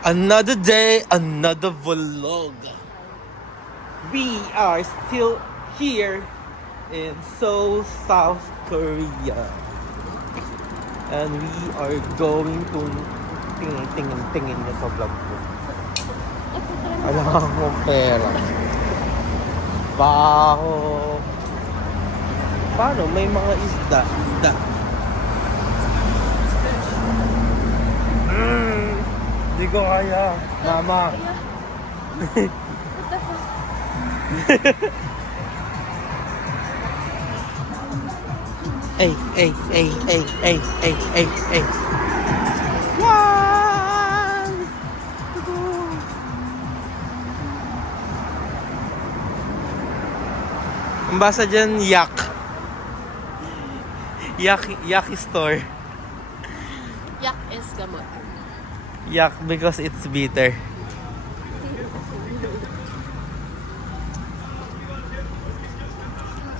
Another day, another vlog. We are still here in Seoul, South Korea. And we are going to tingin niya sa vlog ko. Alam mo pera. Baho. Paano? May mga isda. Hindi ko kaya. Mama. Ay. One. Ang basa dyan, yak. Yaki store. Yak is gamot. Yak because it's bitter.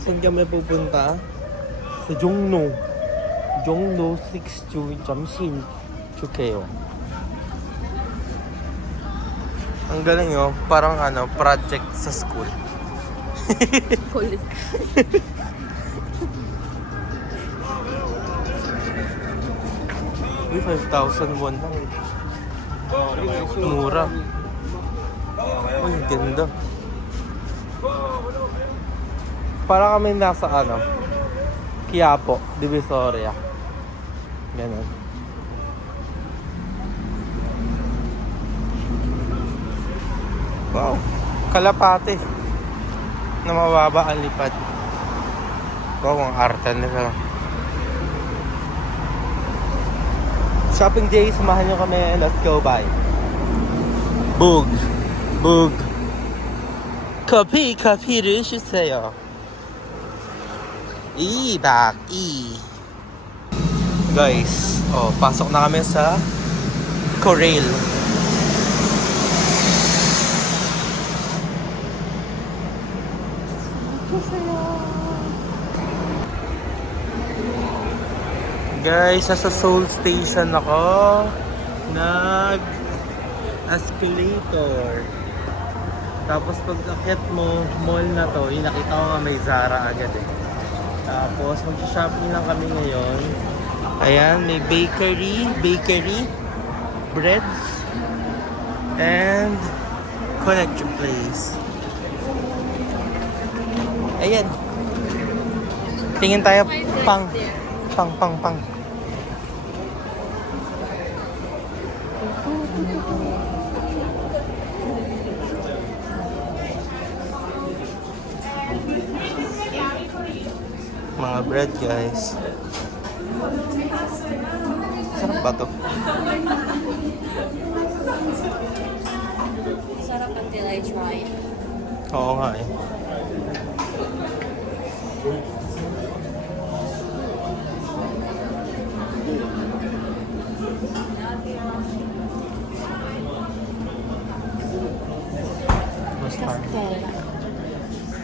Saan kami pupunta? Sa Jongno. Jongno 6주 점심 줄게요. Ang galing oh, parang project sa school. Kulit. Uy, 5,000 won lang. Mura. Uy, ganda. Para kami nasa Quiapo, Divisoria. Ganun. Wow. Kalapate. Na mababa ang lipad. Wow, ang arte nila. Shopping day, samahan nyo kami. Let's go, bye. Bug. 커피를 주세요. Guys, pasok na kami sa Korail. Guys, nasa Seoul Station ako. Nag-escalator. Tapos pag akyat mo, mall na to, yung nakita ko nga may Zara agad eh. Tapos mag-shopping lang kami ngayon. Ayan, may bakery, breads, and connector place. Ayan. Tingin tayo pang. Mga bread, guys. Sarap ba to? Sarap until I try. Oo nga eh.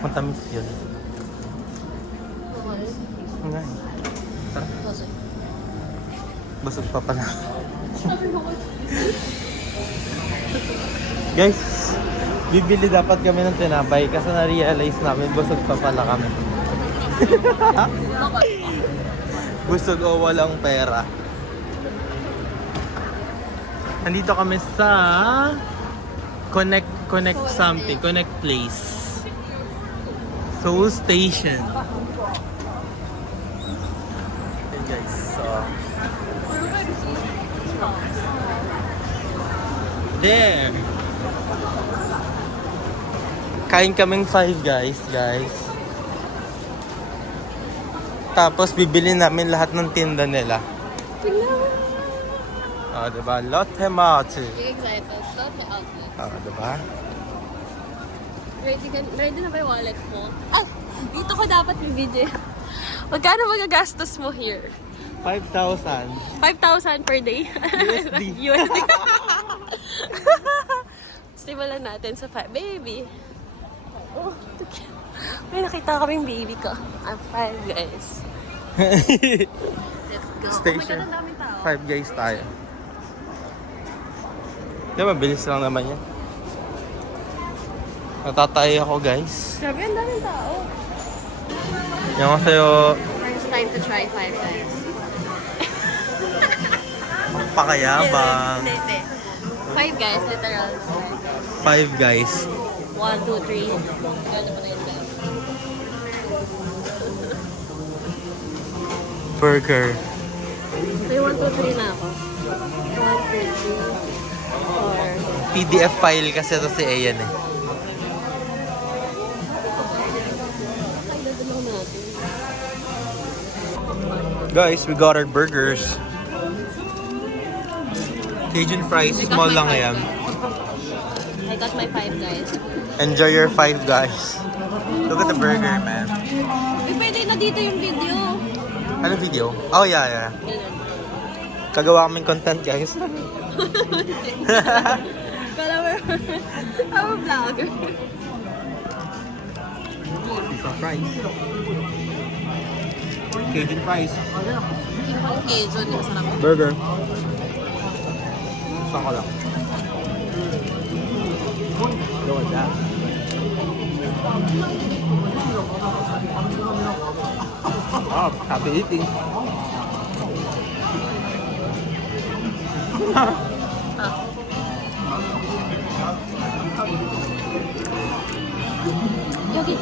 Matamis yun. Nga eh. Tara. Busog pa pala. Guys, bibili dapat kami ng tinapay kasi na-realize namin busog pa pala kami. Busog o walang pera. Nandito kami sa Connect Place. Seoul Station. Okay guys, there. Kain kaming 5 guys. Tapos bibili namin lahat ng tinda nila. Diba? Lotte Mart. Excited. Stop the outlet. Diba? Ready na ba yung wallet mo? Dito ko dapat yung video. Magkano magagastos mo here? 5,000. 5,000 per day? USD. Simulan natin sa baby. Oh, may nakita kaming baby ko. I'm 5 guys. Let's go. Station. Oh my God, ang daming tao. 5 guys tayo. Di ba, mabilis lang naman yan. Natatay ako, guys. Grabe, ang daming tao. Yung ako sa'yo, First time to try Five Guys. pakayabang. Hindi. Five Guys, literal. 5 guys. 1, 2, 3. Gano'n pa rin guys. Burger. May 1, 2, 3 na ako. 1, 2, 3, 4. PDF file kasi ito si Ayan eh. Kailan natin? Guys, we got our burgers. Cajun fries, small lang yan. I got my Five Guys. Enjoy your 5 guys. Look at the burger, man. Uy, pwede na dito yung video. Ano video? Oh, yeah. Kagawa kaming content, guys. Kala mo, I'm a vlogger. Pizza fries. Cajun fries. Yung Cajun, yung sarap. Burger. Saka lang. Look at that. Oh, happy eating. Okay.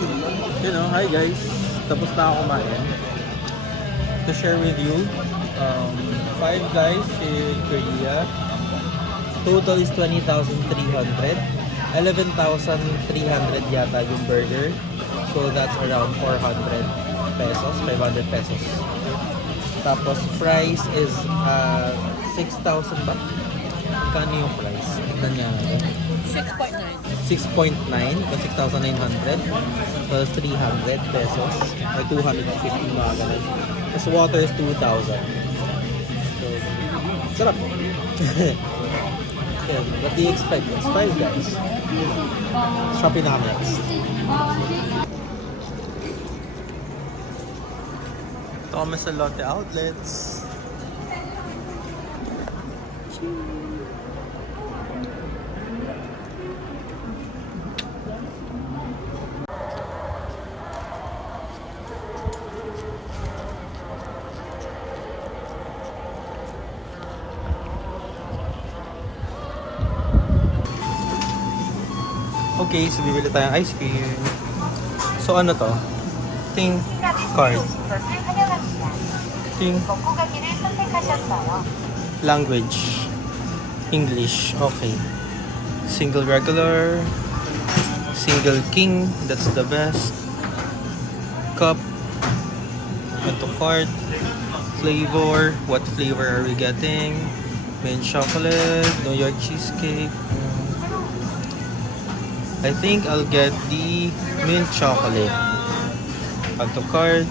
You know, hi guys. Tapos na ako kumain. To share with you, 5 guys in Korea. Total is 20,300. 11,300 yata yung burger. So that's around 400 pesos, 500 pesos. Tapos fries is 6,000 ba? Magkano yung fries? Tignan nga natin. 6.9. 6.9 o 6,900. So that's 300 pesos. Or 250 mga ganun. Tapos water is 2,000. So, sarap. Okay, what do you expect? It's 5 guys. Shopping na next. Ito kami sa Lotte Outlets. Okay, so bibili tayong ice cream. So ano to? Ting card. Ting language. English. Okay. Single regular. Single king. That's the best. Cup. Ito card. Flavor. What flavor are we getting? Mint chocolate. New York cheesecake. I think I'll get the mint chocolate. Add to cart.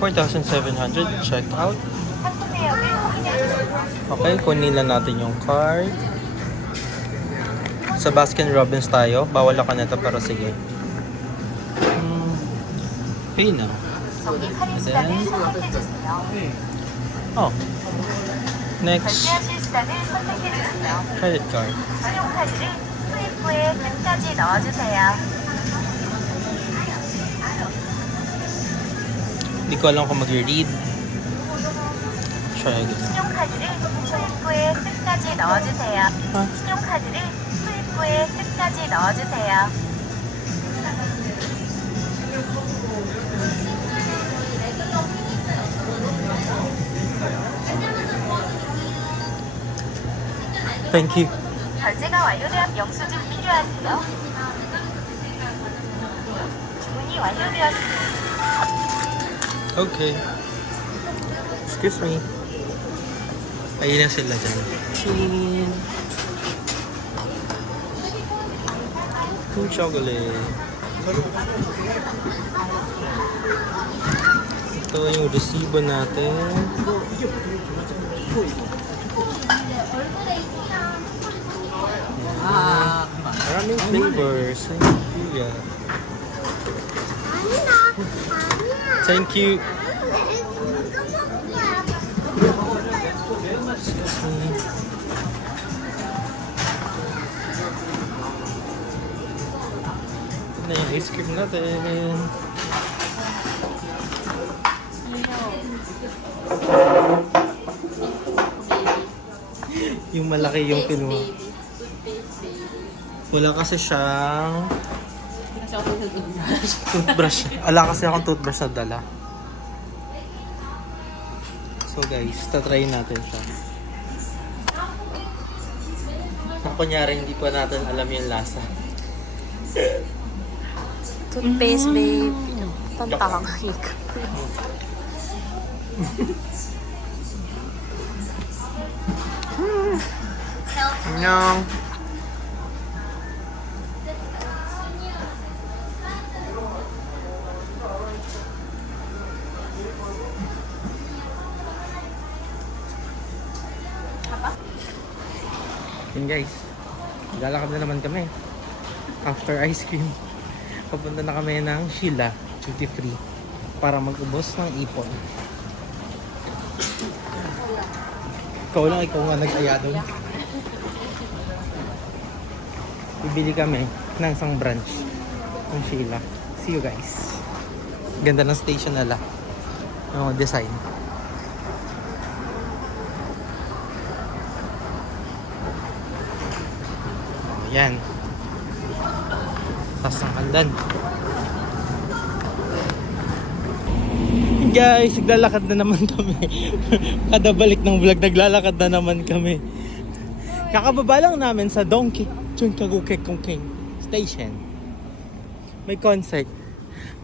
4,700. Check out. Okay, kunin lang natin yung card. Sa Baskin Robbins tayo. Bawal ako nito pero sige. Pay now. And then, oh. Next. Credit card. 후에 끝까지 넣어주세요. Hindi ko alam kung mag-read. Try again. 신용카드를 수입부에 끝까지 넣어주세요. 신용카드를 수입부에 끝까지 넣어주세요. Thank you. 결제가 완료되었 영수증 필요하세요? 주문이 완료되었습니다. Okay. Excuse me. Ayun na sila dyan. Chin. Yung chocolate. Ito yung resibo natin. Maraming flavors. Thank you. Excuse me. Ice cream natin. Yung malaki yung kinuha. Toothpaste baby. Wala kasi siyang Kasi ako sa toothbrush. toothbrush. Wala kasi akong toothbrush na dala. So guys, tatry natin siya. Kung kunyari hindi pa natin alam yung lasa. Toothpaste baby. Tantangik. Anyong. Yun guys, lalakad na naman kami. After ice cream, papunta na kami ng Sheila Duty Free para mag-ubos ng ipon. Ikaw nga nag-aya doon. Bibili kami ng isang branch ng Sheila. See you guys. Ganda ng station nila. Yung design. Yan. Taas ng hagdan. Guys, naglalakad na naman kami. Kada balik ng vlog, naglalakad na naman kami. Kakababa lang namin sa Donkey Chungkagukekongking Station. May concert.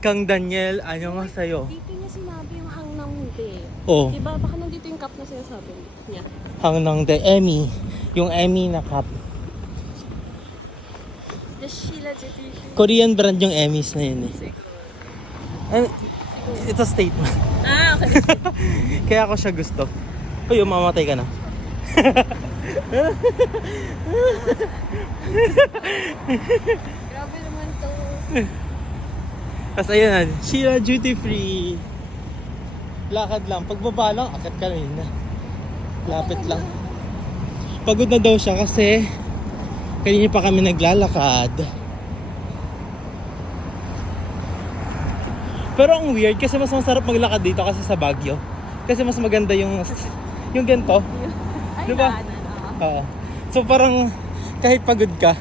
Kang Daniel, ano nga sa'yo? Dito niya sinabi yung hang ng hindi. Oh, Diba? Baka nandito yung cup na sinasabi niya. hang ng the Emmy. Yung Emmy na cup. The Sheila Duty Free. Korean brand yung Emmys na yun eh. And it's a statement. Ah, okay. Kaya ako siya gusto. Uy, mamatay ka na. Grabe naman to. Tapos ayun na, Sheila Duty Free. Lakad lang. Pagbaba lang, akit ka rin na. Lapit lang. Pagod na daw siya kasi kanina pa kami naglalakad. Pero ang weird kasi mas masarap maglakad dito kasi sa Baguio. Kasi mas maganda yung ganito. Ay, Diba? daanan, Oo. So parang kahit pagod ka,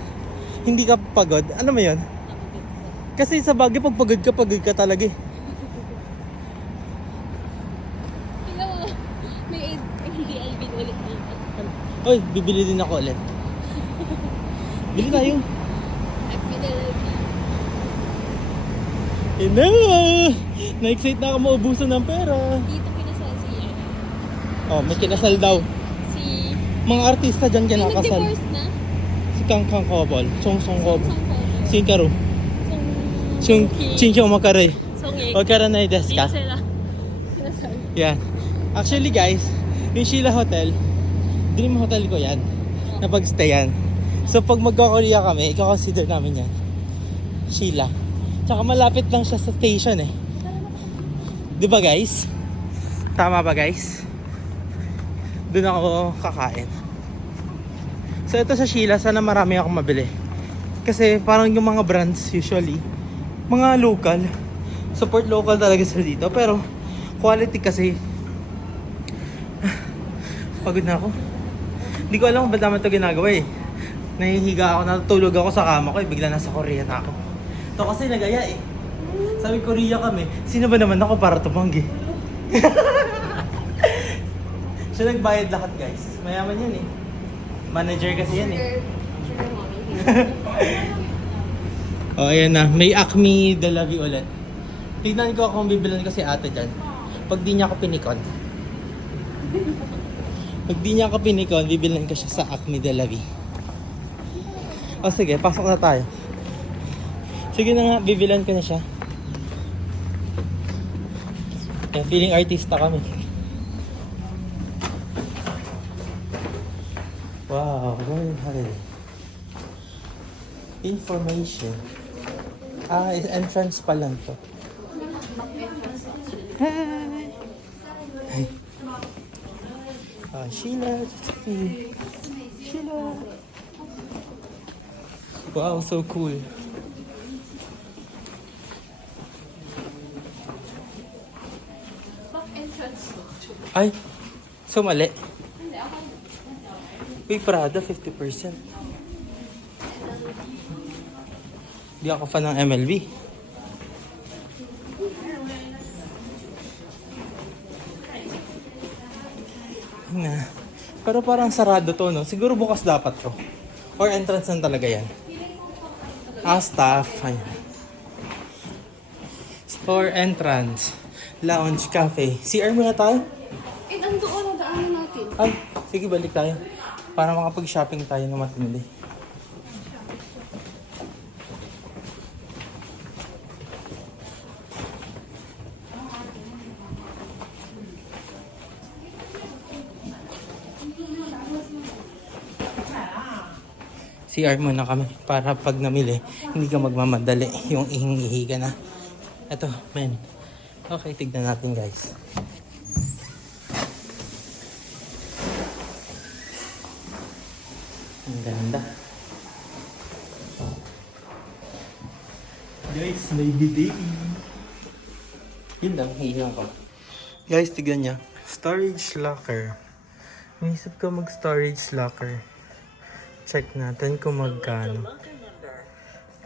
hindi ka pagod. Ano mo yun? Kasi sa Baguio pag pagod ka talaga eh. Tingnan mo, may hindi Alvin ulit dito. Oy, bibili din ako ulit. Bili tayo. Ina! Na-excite na ako maubusan ng pera. Dito kinasal siya. Oh, may kinasal daw. Si... Mga artista dyan May kinakasal. nag-divorce na? Si Kang Kang Kobol, Chong Song Kobol, Song Kobo. si Karu, Song... Ching Chong Makare. Song Yek. O kara na desu Dito ka? sila. Kinasal. Yan. Actually guys, yung Sheila Hotel, dream hotel ko yan. Napag-stayan. So pag magka-Korea kami, i-consider namin yan. Sheila. Tsaka malapit lang siya sa station eh. Di ba guys? Tama ba guys? Doon ako kakain. So ito sa Sheila, sana marami akong mabili. Kasi parang yung mga brands usually, mga local. Support local talaga sila dito. Pero quality kasi. Pagod na ako. Hindi ko alam kung ba't naman ito ginagawa eh. Nahihiga ako, natutulog ako sa kama ko eh. Bigla nasa Korea na ako. Ito kasi nagaya eh. Sabi Korea kami. Sino ba naman ako para tumanggi? Siya nagbayad lahat guys. Mayaman yan eh. Manager kasi yan eh. Sugar mommy. Oh, ayan na. May Acme Delavi ulit. Tignan ko kung bibilan ko si ate dyan. Pag di niya ako pinikon. Pag di niya ako pinikon, bibilan ko siya sa Acme Delavi. O sige, pasok na tayo. Sige na nga, bibilan ko na siya. Yan, feeling artista kami. Wow, Royal Holiday. Information. Ah, entrance pa lang to. Hi! Hi. Ah, Sheila. Sheila. Wow, so cool. Ay, so mali. Uy, Prada, 50%. Di ako fan ng MLB. Na. Pero parang sarado to, no? Siguro bukas dapat to. Or entrance lang talaga yan. Staff. Ayan. Store entrance. Lounge, cafe. CR muna tayo? Nandoon ang daanan natin. Ay, sige, balik tayo. Para makapag-shopping tayo na matindi. CR muna kami para pag namili, hindi ka magmamadali yung ihingi ka na. Eto, men. Okay, tignan natin guys. Ang ganda. Guys, may bidet. Yun lang, hihilang ko. Guys, tignan niya. Storage locker. Naisip ko mag-storage locker. Check natin kung magkano.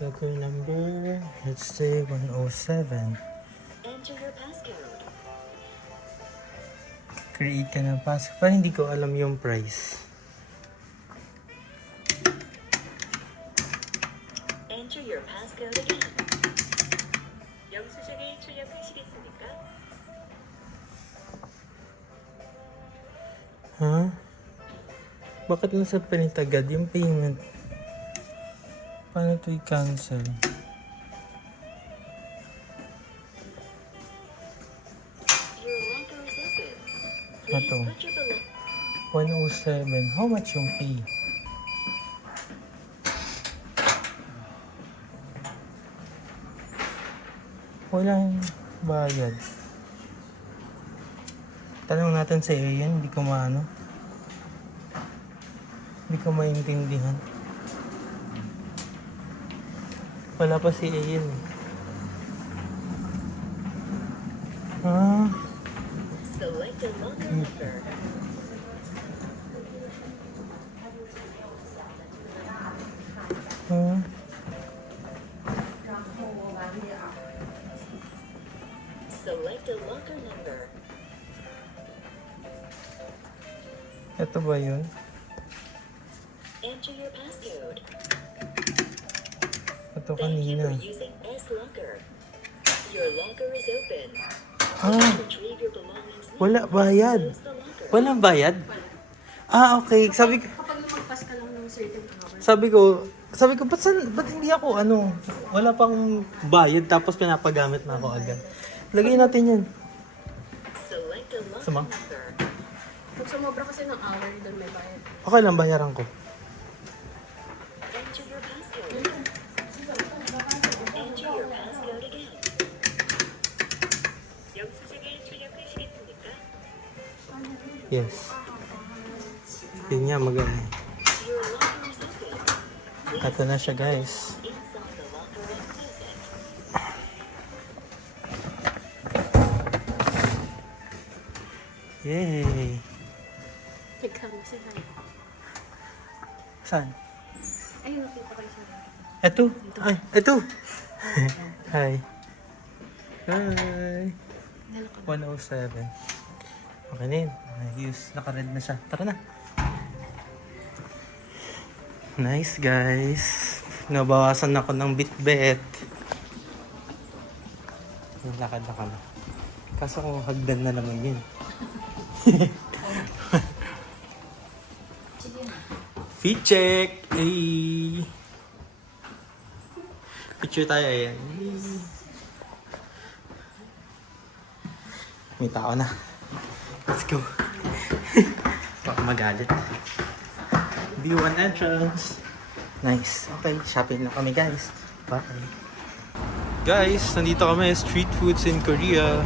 Locker number, let's say 107. Enter your passcode. Create ka ng password. Parang hindi ko alam yung price. Enter your passcode again. 영수증에 출력하시겠습니까? Huh? Bakit nasa panitagad yung payment? Paano ito i-cancel? Your locker is open. Ito. Put your belongings. 107. How much yung pay? Walang bayad. Tanong natin sa iyo yan. Hindi ko maano. Hindi ko maintindihan. Wala pa si Ian. Ah. Select a locker number. Ah. Select a locker number. Ito ba yun? Enter your passcode. Ito Thank you kanina. for using S Locker. Your locker is open. Ah. Retrieve your belongings now. Wala bayad. Close the locker. Walang bayad? Ah, okay. Sabi ko, Kapag lumagpas ka lang ng certain hours. sabi ko, ba't hindi ako, wala pang bayad tapos pinapagamit na ako agad. Lagay natin yan. Select a locker Sama? number. Kung sumobra kasi ng hour, doon may bayad. Okay lang, bayaran ko. Enter your passcode. Enter your passcode again. 영수증에 출력하시겠습니까? Yes. Yun nga, maganda. Your locker is open. Ito na siya, guys. Inside the locker and close it. Yay! Ikaw mo si Hay. Saan? Ayun, nakita ko siya. Ito. Ay, ito. Hi. Hi. 107. Okay na yun. Ayos. Naka-red na siya. Tara na. Nice, guys. Nabawasan ako ng bit-bet. Lakad na kami. Kaso kung hagdan na naman yun. Feet check! Hey! Picture tayo, ayan. May tao na. Let's go. Baka magalit. View and entrance. Nice. Okay, shopping na kami guys. Bye. Guys, nandito kami. Street foods in Korea.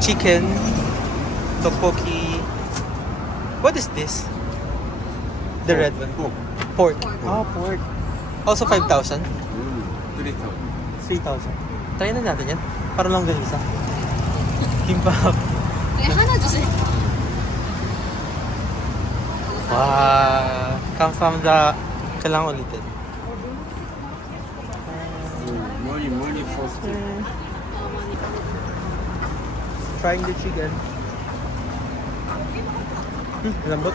Chicken. Tteokbokki. What is this? The red one. Pork. Ah, pork. Also 5,000? 3,000. Try na natin yan. Para lang ganisa. Kimbap. Wow. Come from the... Kailangan ulitin. Money for Trying the chicken. Lambot.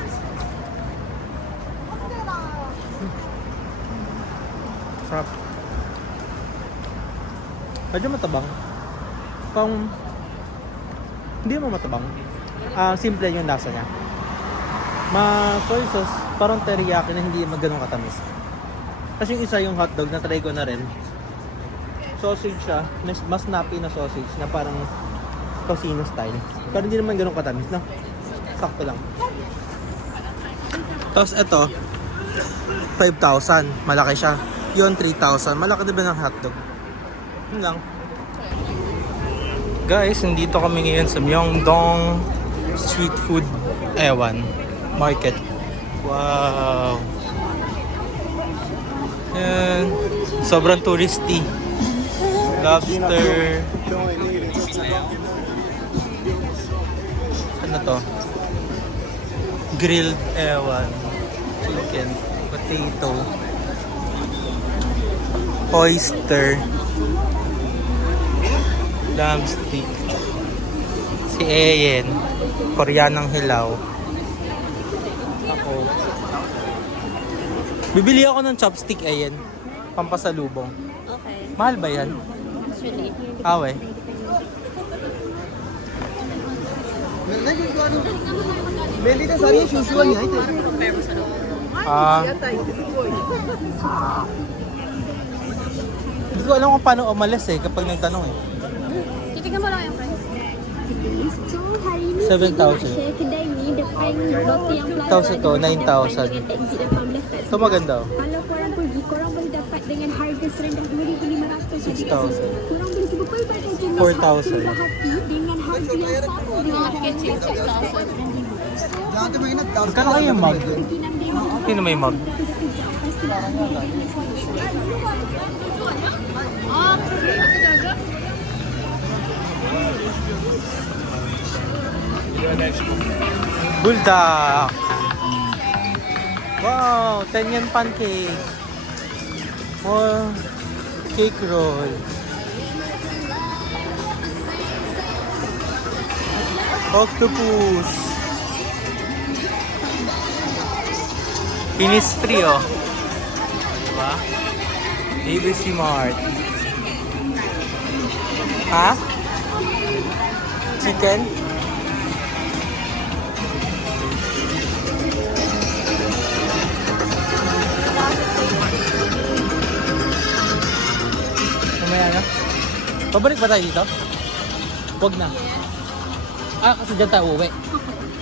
Sarap. Medyo matabang. Hindi mo matabang. Simple yung lasa niya. Soy sauce, parang teriyaki na hindi ganun katamis. Kasi yung isa yung hotdog na try ko na rin. Sausage siya, mas nappy na sausage na parang tocino style. Pero hindi naman ganun katamis, no? Sakto lang. Tapos ito, 5,000. Malaki siya. Yun, 3,000. Malaki diba ng hotdog? Yun lang. Guys, nandito kami ngayon sa Myeongdong Street Food Market. Wow. Yan. Sobrang touristy. Lobster. Ano to? Grilled chicken, potato, oyster, lamb steak. Si Ayen, Koreanang hilaw. Ako. Bibili ako ng chopstick, Ayen. Pampasalubong. Okay. Mahal ba yan? Actually. Awe. Hindi ko alam kung paano umalis kapag nagtanong Titignan mo lang yung price. 7,000. Tapos ito, 9,000. Ito maganda. Kalau korang pergi, korang boleh dapat dengan harga serendah 2,500 saja. 6,000. Korang boleh cuba pelbagai jenis 4,000. murah hati dengan harga yang sama dengan harga yang 6,000. Magkano kayo yung mug? Sino may mug? Bulldog! Wow! 10 yen pancake! Wow! Cake roll! Octopus! Innisfree diba? ABC Mart. Ha? Chicken? Mamaya na. Pabalik ba tayo dito? Huwag na. Kasi dyan tayo uwi.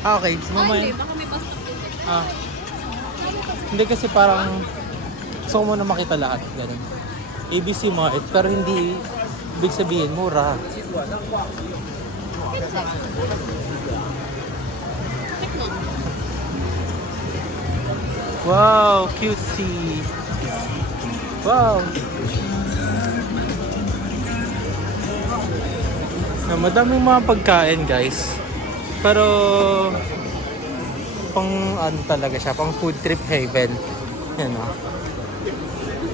Okay. Mamaya. Baka may bus stop din. Hindi kasi parang gusto ko muna makita lahat. Ganun. ABC Mart, pero hindi ibig sabihin mura. Wow, cutesy. Wow. Madaming mga pagkain, guys. Pero pang ano talaga siya, pang food trip haven. Yan o.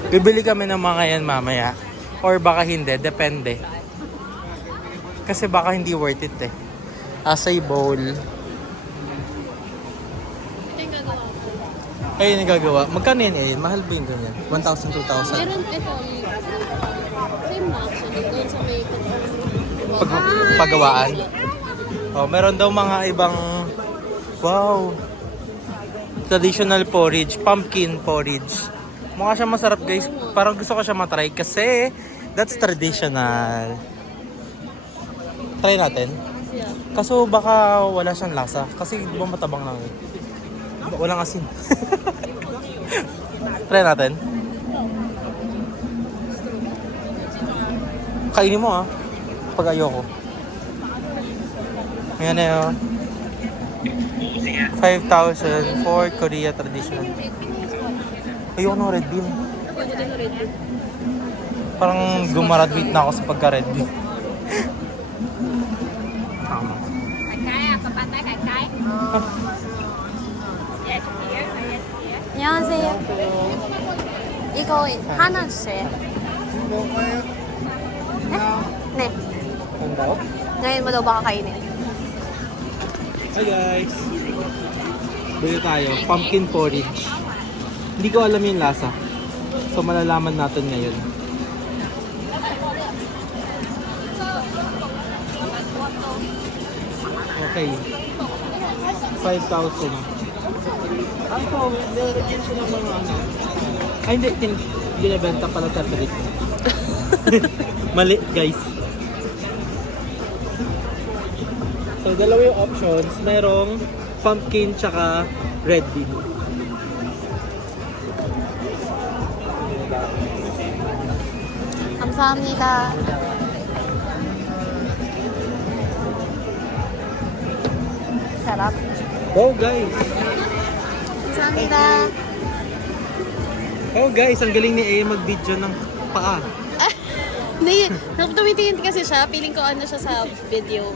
Bibili kami ng mga yan mamaya. Or baka hindi, depende. Kasi baka hindi worth it Asay bowl. Ito yung gagawa ko. Ayun yung gagawa. Magkano yan Mahal ba yung ganyan? 1,000, 2,000? Meron ito. Same na actually. Doon sa may Paggawaan. Meron daw mga ibang wow. Traditional porridge, pumpkin porridge. Mukha siya masarap, guys. Parang gusto ko siya matry kasi that's traditional. Try natin. Kaso baka wala siyang lasa kasi di ba matabang lang walang asin. Try natin. Kainin mo pag ayoko. Ayan na yun. 5,000 for Korea traditional. Ayoko ng red bean. Parang gumaradwit na ako sa pagka-red bean. 안녕하세요. 이거 하나 주세요. 네? 네. Ang daw? Ngayon mo daw baka kainin. Hi guys! Bili tayo, pumpkin porridge. Hindi ko alam yung lasa. So malalaman natin ngayon. Okay. 5,000. Ito, nilagyan siya ng mga ano. Ay hindi, binibenta pala separate. Mali guys. So, dalawa yung options. Mayroong pumpkin tsaka red bean. 감사합니다. sarap. Go guys! 감사합니다. Oh guys, ang galing ni A mag-video ng paa. Hindi, tumitingin kasi siya. Feeling ko ano siya sa video.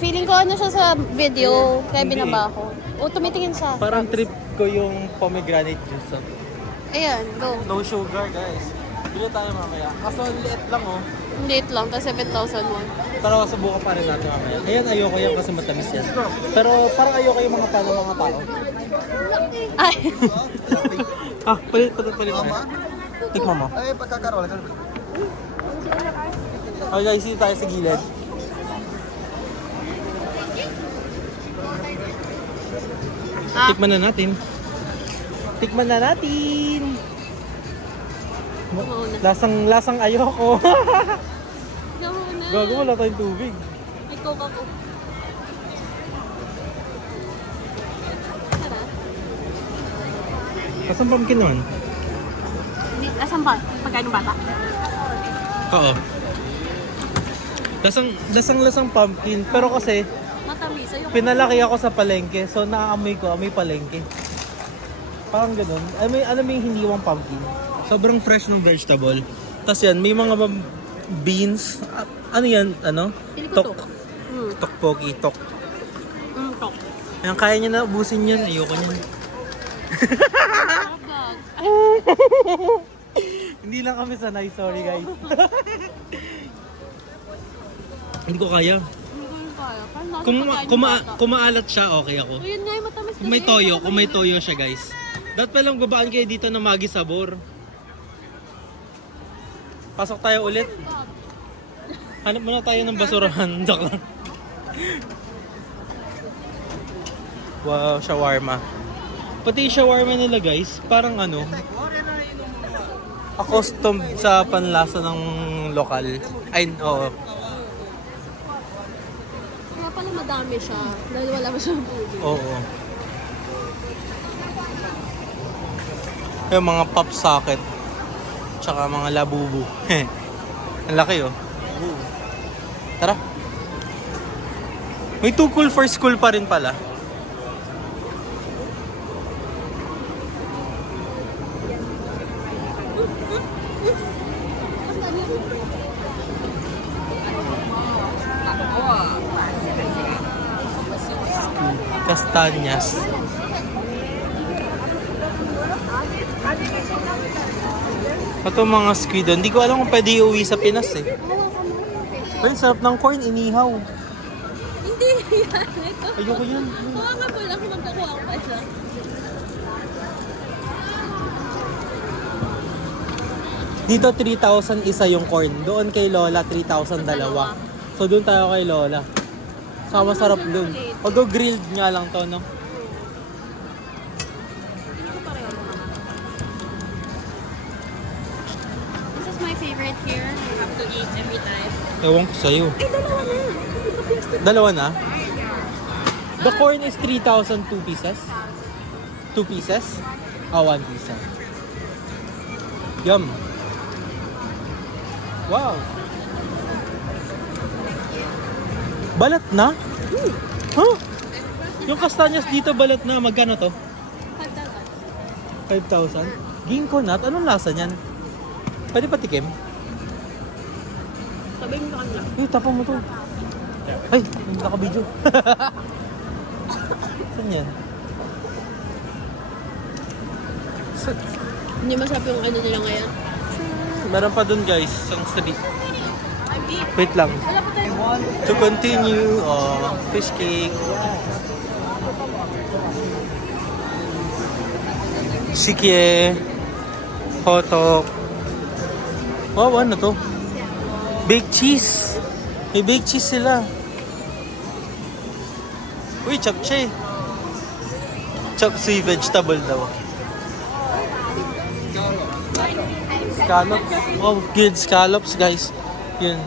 Feeling ko ano siya sa video, kaya Hindi. binaba ko. O, tumitingin siya. Parang trip ko yung pomegranate juice. Oh. Ayan, go. No sugar guys. Bili tayo mamaya. Kaso ang liit lang oh. Late lang, kasi 7,000 won. Pero subukan pa rin natin mamaya. Ayan, ayoko yan kasi matamis yan. Pero parang ayoko yung mga paano mga tao. Ay, Palit. Tikman mo. Ay, pagkakaroon. Okay guys, dito tayo sa gilid. Tikman na natin. Lasang ayoko. Gago, wala tayong tubig. may coke ako. Sarap. Kasang pumpkin naman? Hindi, asan ba? Pagkain ng bata? Oo. Lasang pumpkin. Pero kasi, Matamis. Ayoko. pinalaki ako sa palengke. So, naaamoy ko, amoy palengke. Parang ganun. Alam mo yung hiniwang pumpkin. Sobrang fresh ng vegetable. Tapos yan, may mga beans. Ano yan? Ano? Pili ko tok. Tokpoki, tok. Tok. Ayan, kaya niya na ubusin yan. Ayoko niyan. Hindi lang kami sanay. Sorry guys. Hindi ko kaya. Kung maalat siya, okay ako. Ayun nga yung matamis kasi. Kung may toyo siya guys. Dapat palang babaan kayo dito ng Maggi Sabor. Pasok tayo ulit. Hanap muna tayo ng basurahan. Joke lang. Wow, shawarma. Pati yung shawarma nila guys, parang ano, accustomed sa panlasa ng lokal. Ay, oo. Kaya pala madami siya. Dahil wala masyadong tubig. Oo. Yung mga pop socket. Tsaka mga labubu. Ang laki oh. Tara. May too cool for school pa rin pala. Castañas. Ito mga squid. Hindi ko alam kung pwede iuwi sa Pinas eh. Well, sarap ng corn, inihaw. Hindi yan. Ito. Ayoko yan. Kuha nga po lang kung magkakuha ko pa siya. Dito 3,000 isa yung corn. Doon kay Lola 3,000 dalawa. So doon tayo kay Lola. Saka masarap doon. Although grilled nga lang to, no? This is my favorite here. You have to eat every time. Ewan ko sa'yo. Ay, dalawa na. Dalawa na? The corn is 3,000 2 pieces? 2 pieces? 1 piece. Yum. Wow. Balat na? Huh? Yung kastanyas dito balat na. Magkano to? 5,000? Ginkgo nut? Anong lasa niyan? Pwede patikim? Sabihin mo sa kanya. Tapon mo to. Ay, hindi naka-video. Saan yan? Hindi masarap yung ano nila ngayon. Meron pa dun guys, isang street. Wait lang. To continue, fish cake. Shikye. Hotok. Wow, ano to? Baked cheese. May baked cheese sila. Uy, chapche. Chapsuy vegetable daw. Scallops. Oh, good scallops, guys. Yun.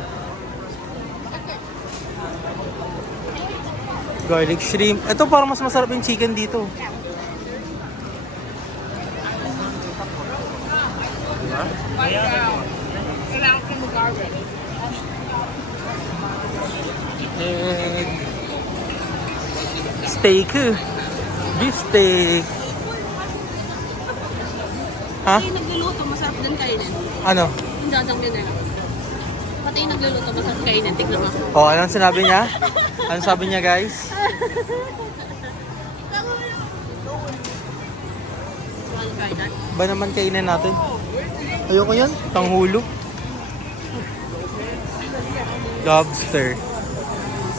Garlic shrimp. Ito parang mas masarap yung chicken dito. Egg. Steak. Beef steak. Ha? Pati yung nagluluto, masarap din kainin. Ano? Yung dadang din nila. Pati yung nagluluto, masarap kainin. Tignan mo. Oh, anong sinabi niya? Anong sabi niya, guys? Wanna try that? Ba naman kainin natin? Ayoko yan. Tanghulo. Lobster.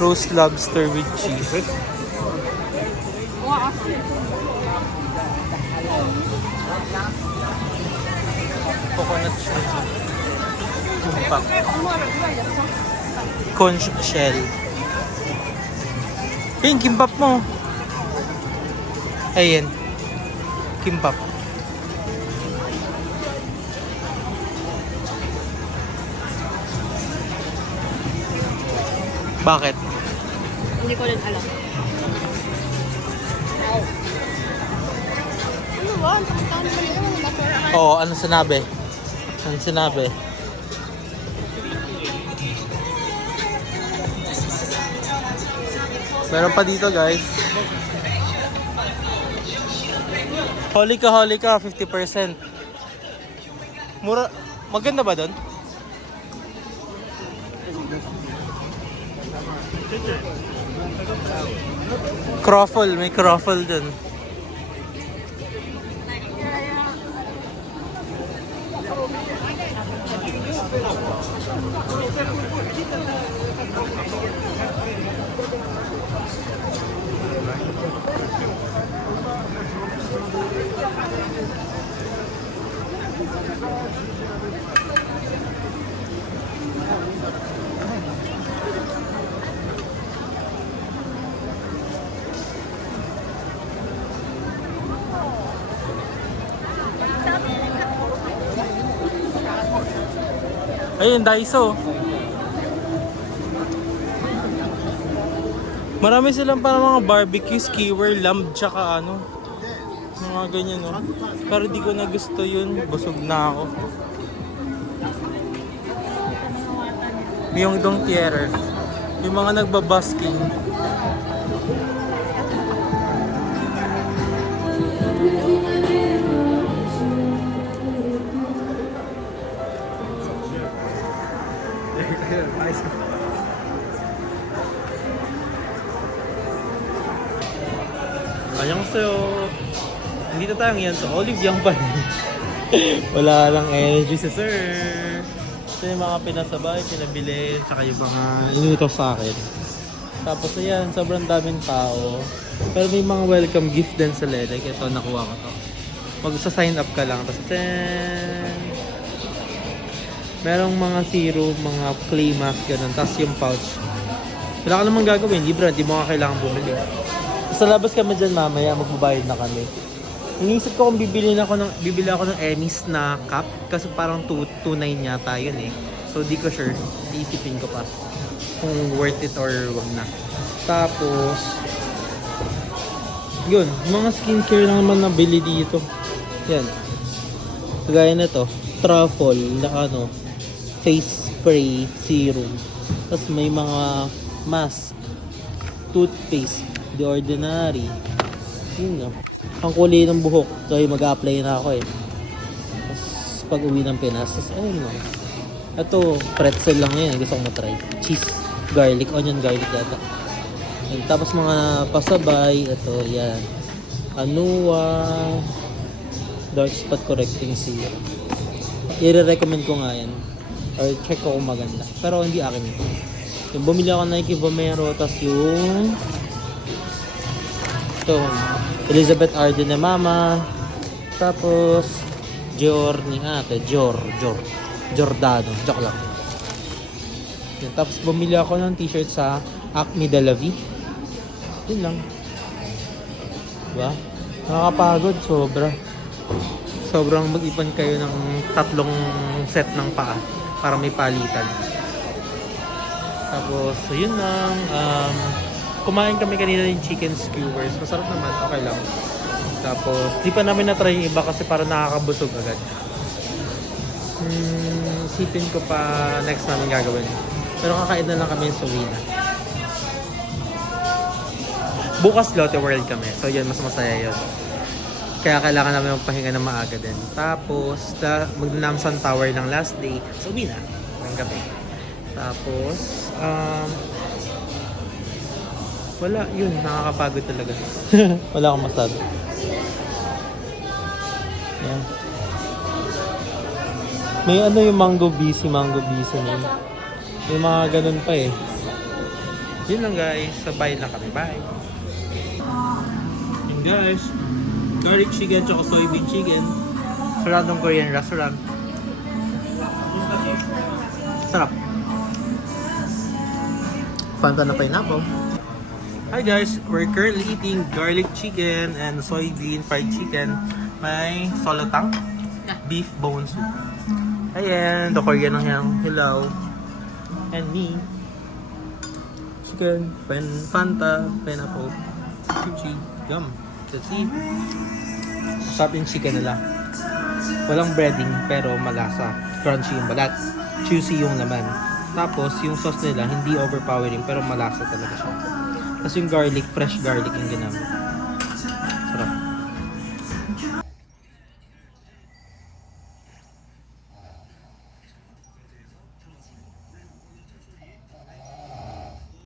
Roast lobster with cheese. Coconut shell. Tumpak. Conch shell. Yung kimbap mo. Ayan. Kimbap. Bakit? Hindi ko rin alam. Ano ba? Ang takot naman ito. Mga basura. Oo, ano sinabi? Ano sinabi? Meron pa dito, guys. Holi ka, 50%. Mura, maganda ba doon? Croffle, may croffle dun. Ayun, Daiso. Marami silang parang mga barbecue, skewer, lamb, tsaka ano. Mga ganyan, no? Pero di ko na gusto yun. Busog na ako. Yung dong tierra. Yung mga nagbabasking. Annyeonghaseyo. Dito tayo ngayon sa Olive Young pa rin. Wala lang energy si sir. Ito yung mga pinasabay, pinabili, tsaka yung mga inuto sa akin. Tapos ayan, sobrang daming tao. Pero may mga welcome gift din sa Like ito, nakuha ko to. Magsa-sign up ka lang. Tapos merong mga serum, mga clay mask, ganun. Tapos yung pouch. Wala ka namang gagawin, libre, hindi mo ka kailangan bumili. Sa labas kami dyan mamaya, magbabayad na kami. Inisip ko kung bibili ako ng Emmys na cup kasi parang 2.9 yata yun eh. So di ko sure, iisipin ko pa kung worth it or wag na. Tapos yun, mga skincare lang naman nabili dito. Yan. Kagaya na to, truffle na ano, face spray serum. Tapos may mga mask, toothpaste, The Ordinary. Yun no. Ang kulay ng buhok. Kaya mag-a-apply na ako eh. Tapos pag uwi ng Pinas. Tapos ayun no. Ito, pretzel lang yan. Gusto ko matry. Cheese, garlic, onion garlic yata. And tapos mga pasabay. Ito, yan. Anua. Dark spot correcting serum. I-recommend ko nga yan. Or check ko kung maganda. Pero hindi akin ito. Yung bumili ako ng Nike Vomero. Tapos yung... Ito. Elizabeth Arden na Mama. Tapos... Dior ni ate. Giordano. Joke lang. Yan. Tapos bumili ako ng t-shirt sa Acme de la Vie. Yun lang. Diba? Nakakapagod. Sobrang mag-ipon kayo ng 3 set ng paa para may palitan. Tapos, yun lang. Kumain kami kanina ng chicken skewers. Masarap naman. Okay lang. Tapos, di pa namin na-try yung iba kasi para nakakabusog agad. Isipin ko pa next namin gagawin. Pero kakain na lang kami sa Wina. Bukas Lotte World kami. So, yun. Mas masaya yun. Kaya kailangan namin magpahinga ng maaga din. Tapos, mag-Namsan Tower ng last day. So, uwi na. Ng gabi. Tapos, wala. Yun, nakakapagod talaga. Wala akong masabi. Yan. May ano yung mango busy na yun. May mga ganun pa eh. Yun lang guys. Sabay na kami. Bye. Yun guys. Garlic chicken tsaka soybean chicken. Saradong Korean restaurant. Sarap. Fanta na pineapple. Hi guys, we're currently eating garlic chicken and soybean fried chicken. May solotang beef bone soup. Ayan, the Korean ng yang hilaw. And me. Chicken, Fanta, pineapple, kimchi, yum. Let's see. Sarap yung chicken nila. Walang breading pero malasa. Crunchy yung balat. Juicy yung laman. Tapos yung sauce nila hindi overpowering pero malasa talaga siya. Tapos yung garlic, fresh garlic yung ginamit.